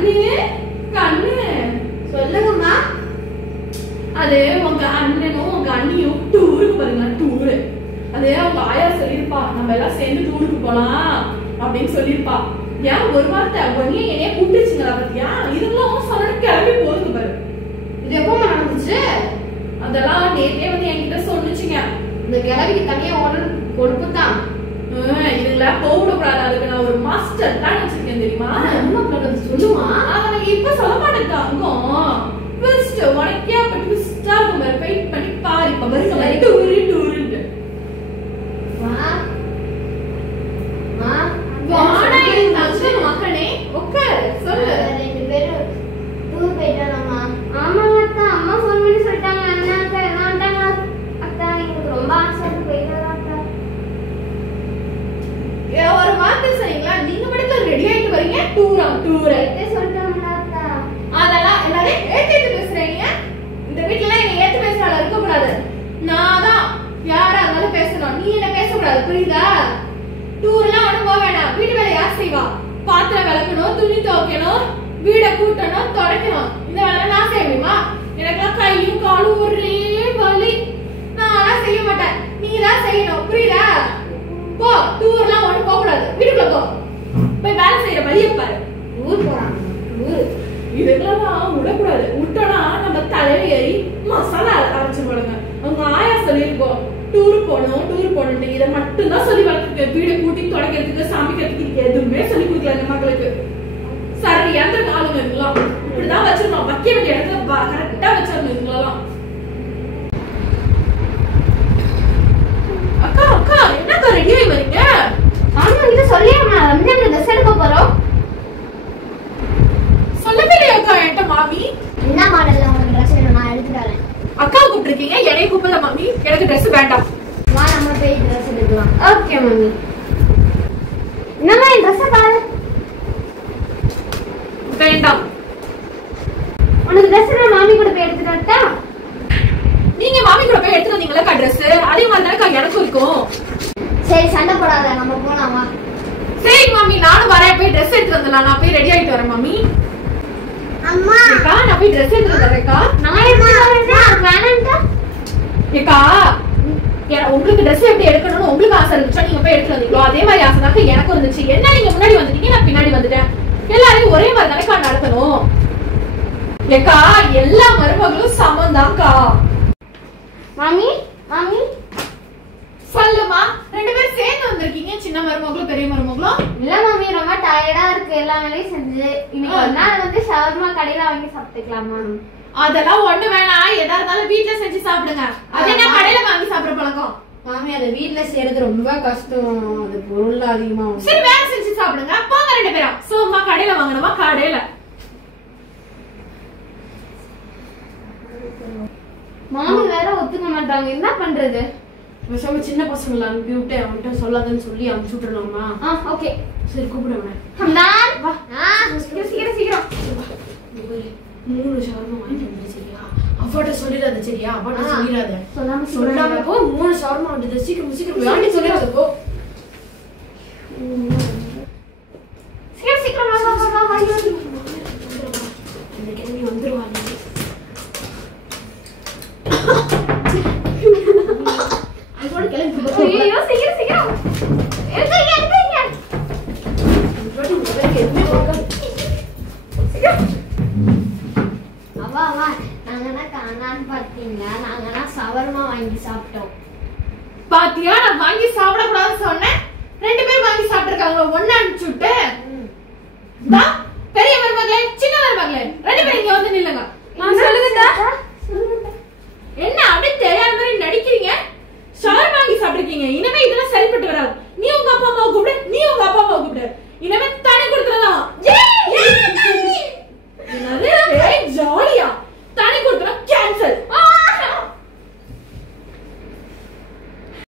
கண்ணு கண்ணு சொல்லுங்கம்மா. அது உங்க அண்ணனும் உங்க அண்ணியும் டூருக்கு பாருங்க. டூரு அது அவங்க ஆயா சொல்லிருப்பா, நம்ம எல்லாம் சேர்ந்து டூருக்கு போலாம் அப்படின்னு சொல்லிருப்பா. ஏன் ஒரு வார்த்தை ஒன்னே என்னைய கூப்பிட்டுச்சுங்களா பத்தியா? இதுங்களும் சொல்ல கிளம்பி போகுது பாரு. இது எப்பமா நடந்துச்சு? அதெல்லாம் நேத்தே வந்து என்கிட்ட சொன்னுச்சுங்க. இந்த கிளவிக்கு தனியா ஓடணும் கொடுப்புதான். இதுல போகக்கூடாது. அதுக்கு நான் ஒரு மாஸ்டர் பிளான் வச்சிருக்கேன் தெரியுமா? என்ன பண்ணுறது சொல்லுமா? அவன் இப்ப சொல்ல மாட்டேன் தங்கம். ட்விஸ்ட் உனக்கே அப்ப ட்விஸ்டா இருக்கும். வெயிட் பண்ணி பாரு. இப்ப வருங்க டூரு டூருன்னு. வாடா என் தங்க மகனே, உட்காரு சொல்லு. 2 பேரும் டூர் போயிட்டாங்கம்மா. ஆமாங்க அத்தா, அம்மா ஃபோன் பண்ணி சொல்லிட்டாங்க. அண்ணாங்க என்னாண்டாங்க அத்தா, எனக்கு ரொம்ப ஆசையா போயிட்டாங்க அத்தா. ஒரு வார்த்தை சொன்னீங்களா? நீங்க மட்டும் ரெடி ஆயிட்டு வரீங்க. டூரா டூர் சொல்லிட்டாங்க அத்தா. அதெல்லாம் எல்லாரும் ஏத்து பேசுறீங்க. இந்த வீட்ல எல்லாம் என்ன ஏத்து பேசுறாங்க இருக்க கூடாது. நான் தான் யாரா இருந்தாலும் பேசணும். நீ என்ன பேசக்கூடாது, புரியுதா? டூர்லாம் ஒண்ணு போக வேணாம். வீட்டு வேலை யார் செய்வா? பாத்திரம் விளக்கணும், துணி துவைக்கணும், வீட கூட்டணும், துடைக்கணும். இந்த வேலை நான் செய்வேமா? எனக்கெல்லாம் கையும் காலும் ஒரே வலி. நான் செய்ய மாட்டேன். நீ தான் செய்யணும், புரியுதா? போ. டூர்லாம் ஒண்ணு போக கூடாது. வீட்டுக்குள்ள போ. போய் வேலை செய்யற வழியை பாரு. ஊர் போறாங்க. ஊர் இதெல்லாம் விடக்கூடாது. விட்டோம்னா நம்ம தலையில ஏறி மசாலா அரைச்சு போடுங்க. அவங்க ஆயா சொல்லியிருக்கோம் டூர் போகணும் டூர் போகணும். இதை மட்டும் தான் சொல்லி வளர்த்துருக்கு. வீடை கூட்டி தொடக்கிறதுக்கு சமைக்கிறதுக்கு எதுவுமே சொல்லி கொடுக்கல இந்த மக்களுக்கு. சரி எந்த காலம் இருக்கலாம் இப்படிதான் வச்சிருந்தோம். வைக்க வேண்டிய இடத்துல கரெக்டா வச்சிருந்தோம் இதுங்களெல்லாம். அக்கா அக்கா என்னக்கா ரெடி ஆகி வரீங்க? மாமி வந்து சொல்லியாமா ரம்ஜான் ட்ரெஸ் எடுக்க போறோம். சொல்லவே இல்லையா அக்கா என்கிட்ட மாமி? என்ன மாடல்ல உங்களுக்கு ட்ரெஸ் வேணும் நான் எடுத்து தரேன். அக்கா கூப்பிட்டுருக்கீங்க, என்னைய கூப்பிடல மாமி. எனக்கு ட்ரெஸ் வேண்டாம். வா நம்ம போய் ட்ரெஸ் எடுக்கலாம். ஓகே மாமி. என்னம்மா என் ட்ரெஸ்ஸை பாரு. வேண்டாம். உனக்கு ட்ரெஸ் நான் மாமி கூட போய் எடுத்துட்டு வரட்டா? நீங்க மாமி கூட போய் எடுத்துட்டு வந்தீங்களா ட்ரெஸ்? அதே மாதிரி தானே எனக்கும் இருக்கும். சரி சண்டை போடாத, நம்ம போலாமா? சரி மாமி, நானும் வரேன். போய் ட்ரெஸ் எடுத்து வந்துடலாம். நான் போய் ரெடி ஆயிட்டு வரேன் மாமி. அம்மா ஏக்கா நான் போய் ட்ரெஸ் எடுத்து வந்துடுறேன்க்கா. நான் எடுத்து வரேன். வேணாம்டா. ஏக்கா உங்களுக்கு ட்ரெஸ் எப்படி எடுக்கணும்னு உங்களுக்கு ஆசை இருந்துச்சா நீங்க போய் எடுத்து வந்தீங்களோ அதே மாதிரி ஆசை தான் எனக்கும் இருந்துச்சு. என்ன நீங்க முன்னாடி வந்துட்டீங்க, நான் பின்னாடி வந்துட்டேன். எல்லாரையும் ஒரே மாதிரி தானே நடத்தணும். ஏக்கா எல்லா மருமகளும் சமந்தான்க்கா. மாமி மாமி சொல்லுமா, 2 பேரும் சேர்ந்து வந்திருக்கீங்க. சின்ன மருமகளும் பெரிய மருமகளும். இல்ல மாமி, ரொம்ப டயர்டா இருக்கு. எல்லா வேலையும் செஞ்சு இன்னைக்கு ஒரு நாள் வந்து ஷவர்மா கடையில வாங்கி சாப்பிட்டுக்கலாமா? அதெல்லாம் ஒண்ணு வேணாம். எதா இருந்தாலும் வீட்டுல செஞ்சு சாப்பிடுங்க. அது என்ன கடையில வாங்கி சாப்பிடுற பழக்கம்? மாமி அதை வீட்டுல செய்யறது ரொம்ப கஷ்டம். அது பொருள் அதிகமா. சரி வேலை செஞ்சு சாப்பிடுங்க. போங்க 2 பேரும். சோமா கடையில வாங்கணுமா? கடையில. மாமி வேற ஒத்துக்க மாட்டாங்க, என்ன பண்றது? பேசாம சின்ன பசங்களை அனுப்பி விட்டு அவன்கிட்ட சொல்லாதன்னு சொல்லி அனுப்பிச்சு விட்டுறலாமா? ஓகே சரி கூப்பிடுவேன். ஹம்தான் வா. சீக்கிரம் சீக்கிரம் 3 ஷவர்மா வாங்கிட்டு வந்து சரியா? அவ்வாட்ட சொல்லிடாத சரியா? அவ்வாட்ட சொல்லிடாத. சொல்லாம போ. 3 ஷவர்மா வந்து சீக்கிரம் சீக்கிரம் வாங்கி சொல்லிடாத போ. சீக்கிரம் சீக்கிரம் வா வா வா வா. இந்த கிழமை வந்துருவாங்க. அதோட கிளம்பி போ. ஐயோ சீக்கிரம் சீக்கிரம் எடுங்க எடுங்க. இதோட உங்களுக்கு என்ன போக? அவா வா. நாங்க காணான்னு பாத்தீங்க. நாங்க ஷவர்மா வாங்கி சாப்பிட்டோம். பாத்தியா, நான் வாங்கி சாப்பிட கூடாதுன்னு சொன்னேன். 2 பேரும் வாங்கி சாப்பிட்டுருக்காங்க. ஒண்ணு அனுப்பிச்சு விட்டு பெரிய மருமகளே சின்ன மருமகளே 2 பேரும் இங்க வந்து நில்லுங்க.